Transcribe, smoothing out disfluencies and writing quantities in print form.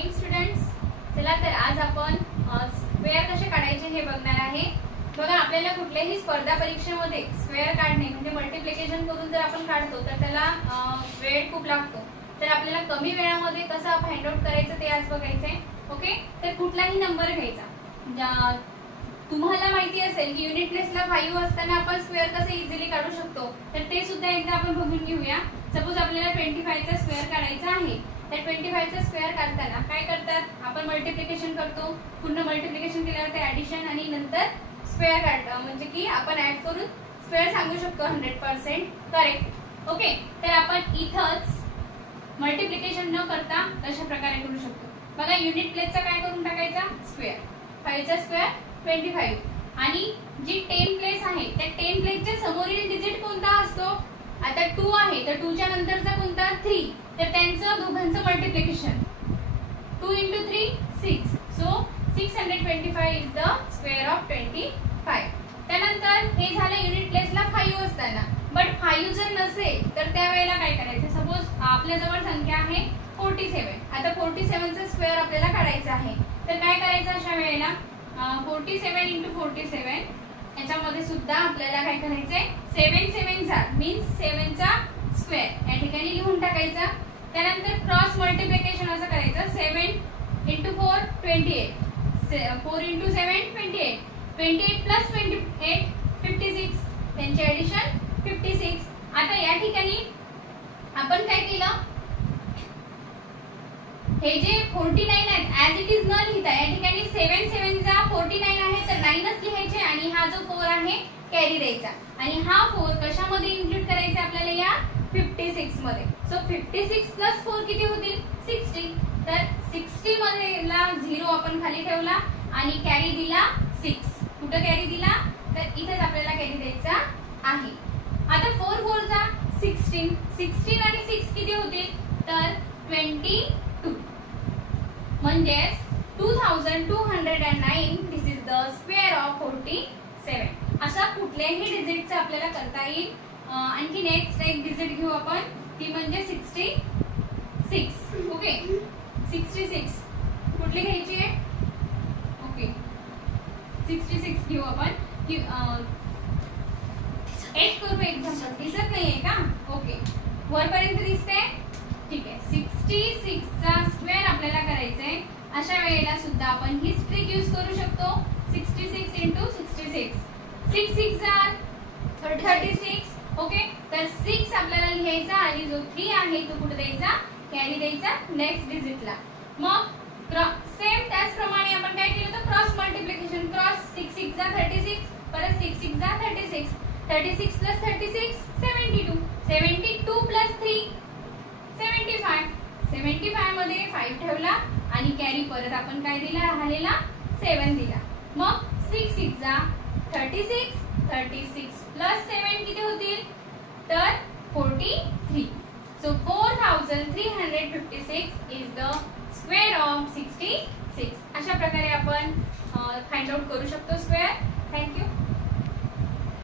Morning students. चला तर आज आपण स्क्वेअर कसे काढायचे हे बघणार आहे. बघा, आपल्याला कुठल्याही स्पर्धा परीक्षेमध्ये स्क्वेअर काढणे म्हणजे मल्टिप्लिकेशन करून जर आपण काढतो तर त्याला वेळ खूप लागतो. तर आपल्याला कमी वेळामध्ये कसं फाइंड आउट करायचं ते आज बघायचंय. ओके, तर कुठलाही नंबर घ्यायचा. तुम्हाला माहिती असेल की युनिट प्लेसला 5 असताना आपण स्क्वेअर कसे इझिली काढू शकतो, तर ते सुद्धा एकदा आपण बघून घेऊया. सपोज आपल्याला 25 चा स्क्वेअर काढायचा आहे. तर 25 चा स्क्वेअर काढताना काय करतात, आपण मल्टिप्लिकेशन करतो. पूर्ण मल्टिप्लिकेशन केल्यावर ते ऍडिशन आणि नंतर स्क्वेअर काढतो, म्हणजे की आपण ऍड करून स्क्वेअर सांगू शकतो 100% करेक्ट. ओके, तर आपण इथंच मल्टिप्लिकेशन न करता कशा प्रकारे करू शकतो. बघा, युनिट प्लेसचा काय करून टाकायचा स्क्वेअर. 5 चा स्क्वेअर 25 आणि जी 10 प्लेस आहे त्या 10 प्लेसच्या समोरील डिजिट कोणता असतो. आता 2 आहे तर 2 च्या नंतरचा कोणता 3, तर त्यांचं दोघांचं multiplication 2 × 3 6. So 625 is the square of 25. त्यानंतर हे झालं युनिट प्लेसला 5 असताना. बट 5 जर नसेल तर त्यावेळेला काय करायचं. सपोज आपल्या जवळ संख्या आहे 47. आता 47 चा स्क्वेअर आपल्याला काढायचा आहे. तर काय करायचं अशा वेळेला 47 × 47 याच्यामध्ये सुद्धा आपल्याला काय करायचंय 7 7 चा मीन्स 7 चा स्क्वेअर या ठिकाणी लिहून टाकायचा. त्यानंतर क्रॉस मल्टिप्लिकेशन असं करायचं. 7 × 4 28, 4 × 7 28, 28 + 28 56, त्यांचे ऍडिशन 56. आता या ठिकाणी आपण काय केलं, हे जे 49 आहेत ऍज इट इज न लिहिता या ठिकाणी 7 7 चा 49 आहे तर 9च लिहायचे आणि हा जो 4 आहे कॅरी द्यायचा आणि हा 4 कशामध्ये इन्क्लूड करायचा आपल्याला या 56 मध्ये. सो 56 + 4 किती होतील 60. तर 60 मध्ये ला 0 आपण खाली ठेवला आणि कॅरी दिला 6. कुठे कॅरी दिला तर इथेच आपल्याला कॅरी द्यायचा आहे. आता 4 4 चा 16, 16 आणि 6 किती होतील तर 22. म्हणजेच 2209 दिस इज द स्क्वेअर ऑफ 47. अशा कुठल्याही डिजिटचा आपल्याला करता येईल. आणखी नेक्स्ट एक डिजिट घेऊ आपण, ती म्हणजे 66. ओके, 66 कुठली घ्यायची आहे. ओके, 66 घेऊ आपण. एक करू एक्झाम्पल. दिसत नाहीये का. ओके, वरपर्यंत दिसते. ठीक आहे, 66 चा स्क्वेअर आपल्याला करायचंय. अशा वेळेला सुद्धा आपण हीच ट्रिक यूज करू शकतो. 66 × 66, 6 6 36. ओके, तर 6 आपल्याला लिहायचा आणि जो 3 आहे तो कुठे द्यायचा कॅरी द्यायचा नेक्स्ट डिजिटला. मग सेम त्याचप्रमाणे आपण काय केलं तर क्रॉस मल्टिप्लिकेशन. क्रॉस 6 6 = 36, परत 6 6 = 36, 36 + 36 72, 72 + 3 75. 75 मध्ये 5 ठेवला आणि कॅरी परत आपण काय दिला राहिलेला 7 दिला. मग 6 6 = 36, 36 + 7 किती होतील तर 43. So 4356 is the square of 66. अशा प्रकारे आपण फाइंड आउट करू शकतो स्क्वेअर. थँक्यू.